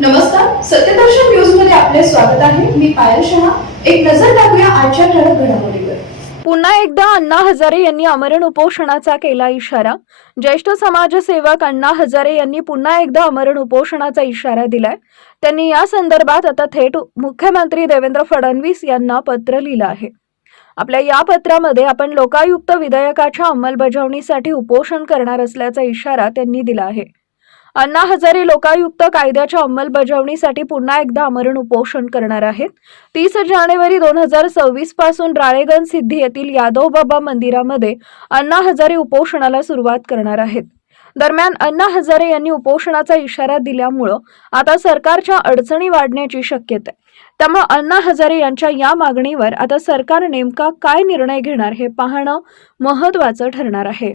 नमस्कार सत्यदर्शन न्यूजमध्ये आपले स्वागत आहे. मी पायल शहा. एक नजर टाकूया आजच्या ठळक घडामोडीवर. पुन्हा एकदा अण्णा हजारे यांनी अमरण उपोषणाचा केला इशारा. ज्येष्ठ समाजसेवक अण्णा हजारे यांनी पुन्हा एकदा अमरण उपोषणाचा इशारा दिलाय. त्यांनी या संदर्भात आता थेट मुख्यमंत्री देवेंद्र फडणवीस यांना पत्र लिहिलं आहे. आपल्या या पत्रामध्ये आपण लोकायुक्त विधेयकाच्या अंमलबजावणीसाठी उपोषण करणार असल्याचा इशारा त्यांनी दिला आहे. अण्णा हजारे लोकायुक्त कायद्याच्या अंमलबजावणीसाठी पुन्हा एकदा आमरण उपोषण करणार आहेत. तीस जानेवारी दोन हजार सव्वीसपासून राळेगण सिद्धी येथील यादव बाबा मंदिरामध्ये अण्णा हजारे उपोषणाला सुरुवात करणार आहेत. दरम्यान अण्णा हजारे यांनी उपोषणाचा इशारा दिल्यामुळं आता सरकारच्या अडचणी वाढण्याची शक्यता आहे. त्यामुळे अण्णा हजारे यांच्या या मागणीवर आता सरकार नेमका काय निर्णय घेणार हे पाहणं महत्वाचं ठरणार आहे.